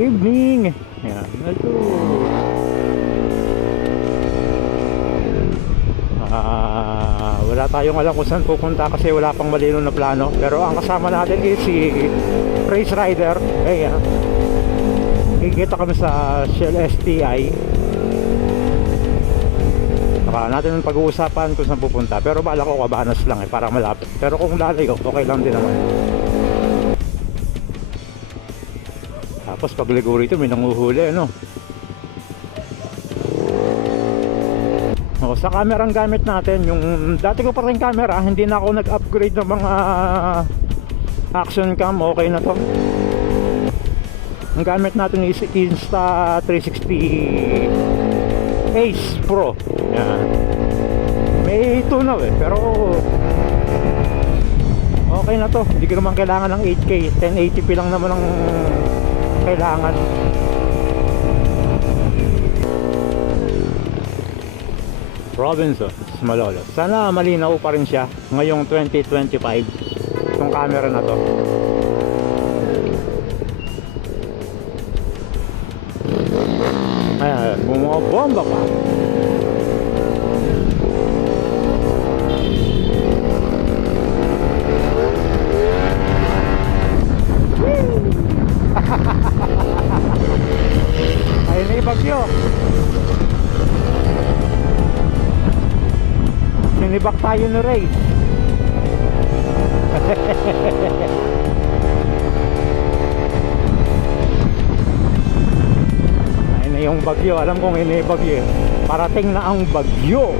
evening. Ayan, ito. Wala tayong alam kung saan pupunta kasi wala pang malinaw na plano. Pero ang kasama natin is si Race Rider. Ayan. Kikita kami sa Shell STI. Baka natin ang pag-uusapan kung saan pupunta. Pero bala ko Cabanas lang para malapit. Pero kung lalayo, okay lang din naman. Tapos pag ligo rito may nanguhuli, ano. Sa camera ang gamit natin, yung dati ko pa rin camera, hindi na ako nag-upgrade ng mga action cam, okay na to. Ang gamit natin is Insta360 Ace Pro. Yan. May tunaw pero okay na to, hindi ko naman kailangan ng 8K, 1080p lang naman ang kailangan. Robinsons, Malolos. Sana malinaw pa rin siya ngayong 2025 itong camera na to. Ayan, bumabomba pa. Ayun na yung bagyo. Sinibak tayo na race. Ayun na yung bagyo. Alam kong yun yung bagyo. Parating na ang bagyo.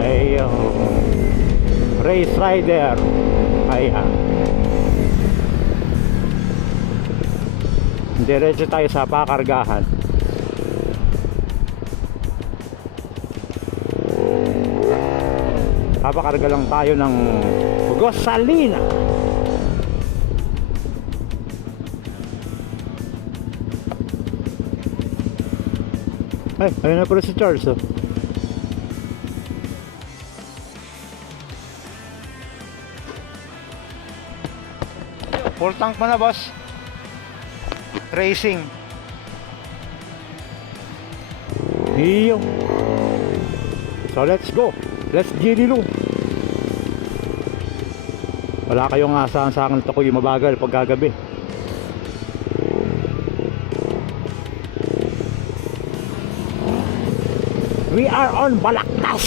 Ayun. Race Rider. Ayan. Diretso tayo sa pakargahan. Papakarga lang tayo ng gasolina. Ay, ayun na pala si Charles, oh. Full tank pa na, boss. Racing. Iyo. So let's go. Let's get it on. Wala kayong asahan sa akin, ito ko yung mabagal pag gagabi. We are on Balaktas.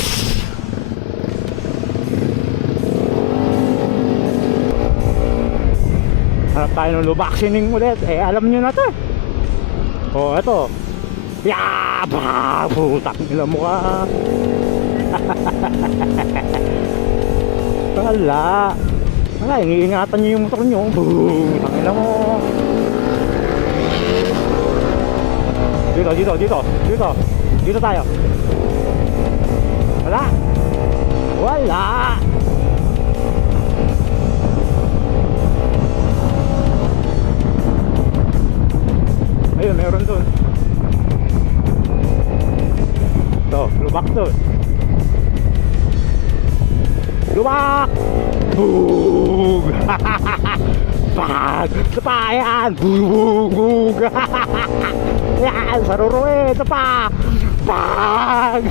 Harap tayo ng lubaksining ulit. Eh alam nyo na to. Oh eto. Yaba! Putak nila mukha. Wala. Wala, iniingatan nyo yung motor nyo. Boom! Tangina mo. Dito tayo. Wala. Ayun, meron dun. Ito, lubak dun. Lubak! Bug! Bag! Ito pa, ayan! Bug! Ayan, saruro eh! Ito pa! Bag!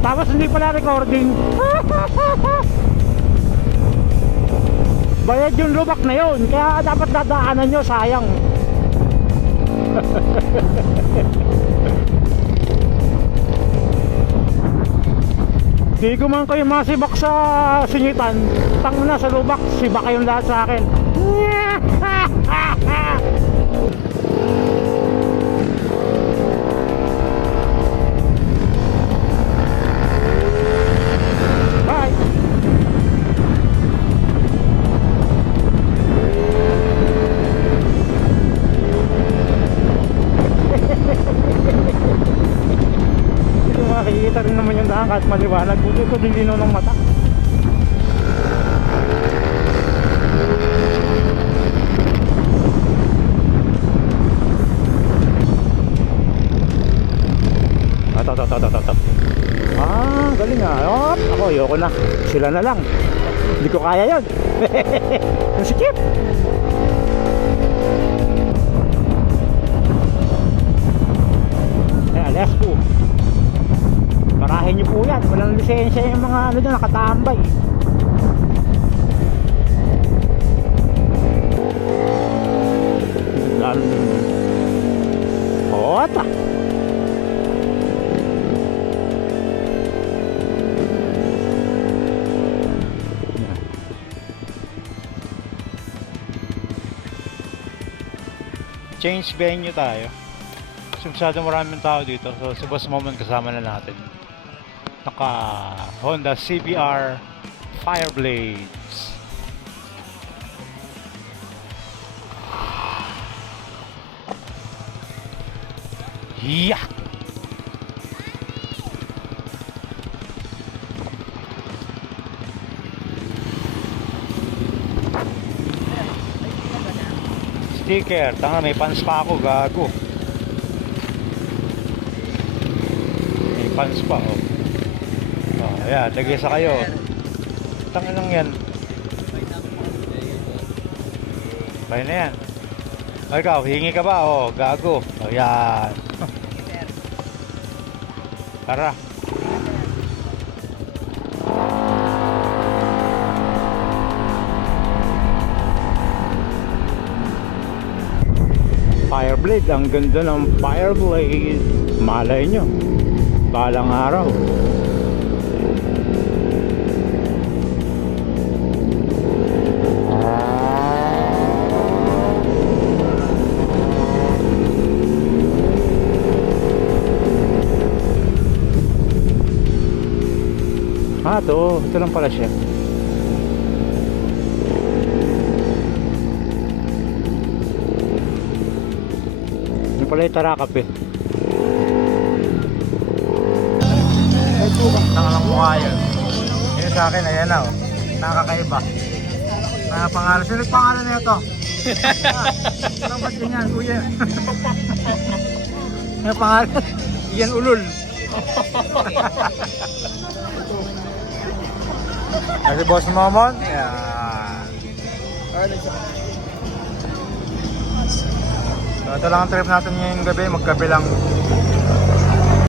Tapos hindi pala recording. Bayad yung lubak na yun, kaya dapat dadaanan nyo, sayang. Di ko man kayo masibak sa singitan. Tang na sa lubak, sibak kayong lahat sa akin. Bye. Hindi makikita rin naman yung daan kahit maliwanag. Buti ko din linaw ng mata. Ito. to. Ah, galing ah. Oh, ako, ayoko na. Sila na lang. Hindi ko kaya yun. Sikip. Ayan, let's go. Marahin nyo po yan. Walang lisensya yung mga ano dyan, nakatambay. Ota. Change venue tayo. Kasi masyado maraming tao dito. So si Boss Momon kasama na natin. Naka Honda CBR Fireblades. Yeah. Sticker, tanga may pants pa ako, gago. May pants pa, oh. Oh, ayan, lagay sa kayo. Tanga lang yan. Kaya na yan. O ikaw, hingi ka ba? Oh, gago. O yan. Tara. Fireblade, ang ganda ng Fireblade. Malay nyo, balang araw. Ah, ito lang pala siya. Ano pala yung tarakap eh. Nangalang mukha yun. Yun sa akin, ayan na oh. Nakakaiba. Pangalan. Sino pangalan na ito? Ano ba't ganyan, kuya? Ano pangalan? Iyan ulul. Kasi Boss Momon, yan. So ito lang ang trip natin ngayong gabi, magkape lang.